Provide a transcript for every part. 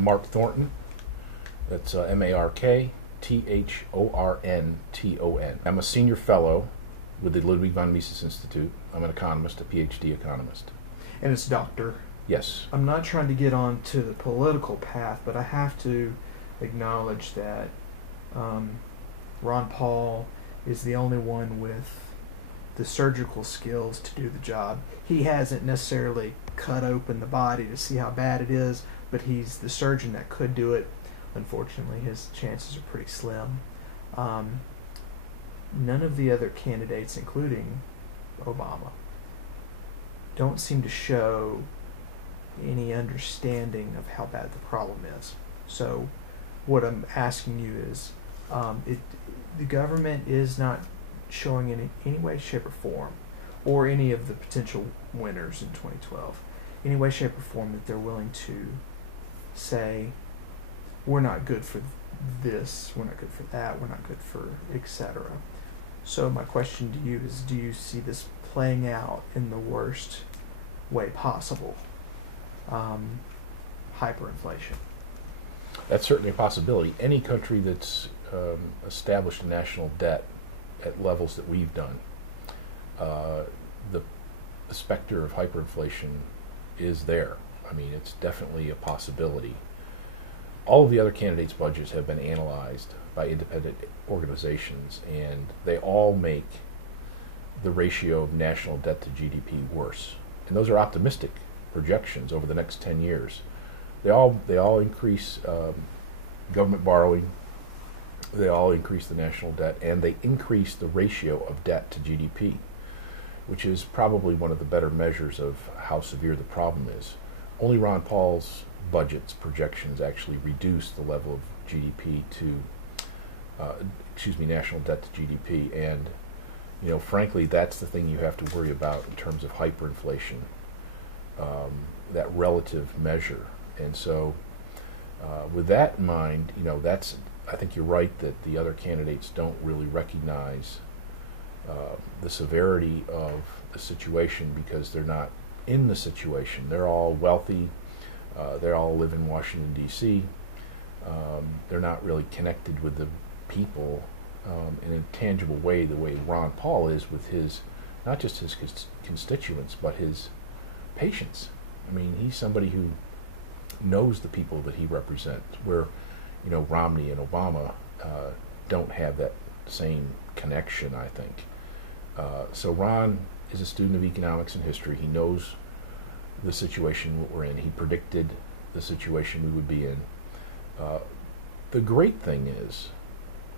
Mark Thornton. That's Markthornton. I'm a senior fellow with the Ludwig von Mises Institute. I'm an economist, a PhD economist. And it's doctor. Yes. I'm not trying to get on to the political path, but I have to acknowledge that Ron Paul is the only one with the surgical skills to do the job. He hasn't necessarily cut open the body to see how bad it is, but he's the surgeon that could do it. Unfortunately, his chances are pretty slim. None of the other candidates, including Obama, don't seem to show any understanding of how bad the problem is. So what I'm asking you is, the government is not showing in any way, shape, or form, or any of the potential winners in 2012, any way, shape, or form that they're willing to say, we're not good for this, we're not good for that, we're not good for etc. So my question to you is, do you see this playing out in the worst way possible? Hyperinflation. That's certainly a possibility. Any country that's established a national debt at levels that we've done, the specter of hyperinflation is there. I mean, it's definitely a possibility. All of the other candidates' budgets have been analyzed by independent organizations, and they all make the ratio of national debt to GDP worse. And those are optimistic projections over the next 10 years. They all increase government borrowing, they all increase the national debt, and they increase the ratio of debt to GDP, which is probably one of the better measures of how severe the problem is. Only Ron Paul's budget's projections actually reduce the level of GDP to, national debt to GDP, and frankly, that's the thing you have to worry about in terms of hyperinflation, that relative measure. And so, with that in mind, I think you're right that the other candidates don't really recognize the severity of the situation because they're not in the situation. They're all wealthy. They all live in Washington, D.C. They're not really connected with the people in a tangible way the way Ron Paul is with his, not just his constituents, but his patients. I mean, he's somebody who knows the people that he represents, where Romney and Obama don't have that same connection, I think. So Ron is a student of economics and history. He knows the situation we're in. He predicted the situation we would be in. The great thing is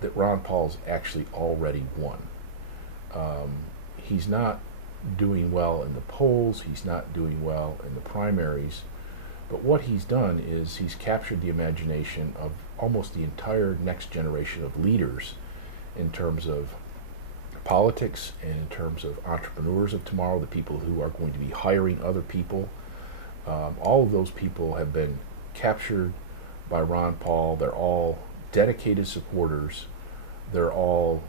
that Ron Paul's actually already won. He's not doing well in the polls. He's not doing well in the primaries. But what he's done is he's captured the imagination of almost the entire next generation of leaders in terms of politics and in terms of entrepreneurs of tomorrow, the people who are going to be hiring other people. All of those people have been captured by Ron Paul. They're all dedicated supporters. They're all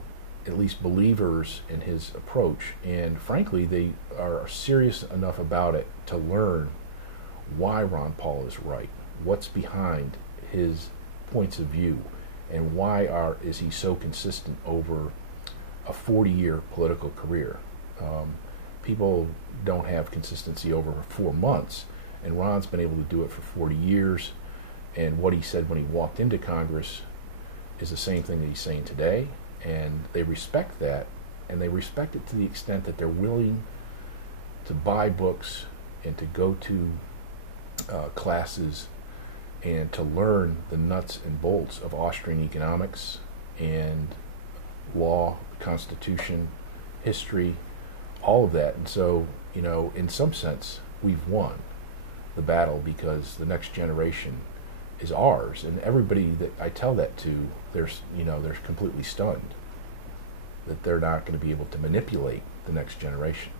at least believers in his approach. And frankly, they are serious enough about it to learn why Ron Paul is right, what's behind his points of view, and why is he so consistent over a 40-year political career. People don't have consistency over 4 months, and Ron's been able to do it for 40 years, and what he said when he walked into Congress is the same thing that he's saying today, and they respect that, and they respect it to the extent that they're willing to buy books and to go to classes and to learn the nuts and bolts of Austrian economics and law, Constitution, history, all of that. And so, in some sense, we've won the battle because the next generation is ours. And everybody that I tell that to, they're completely stunned that they're not going to be able to manipulate the next generation.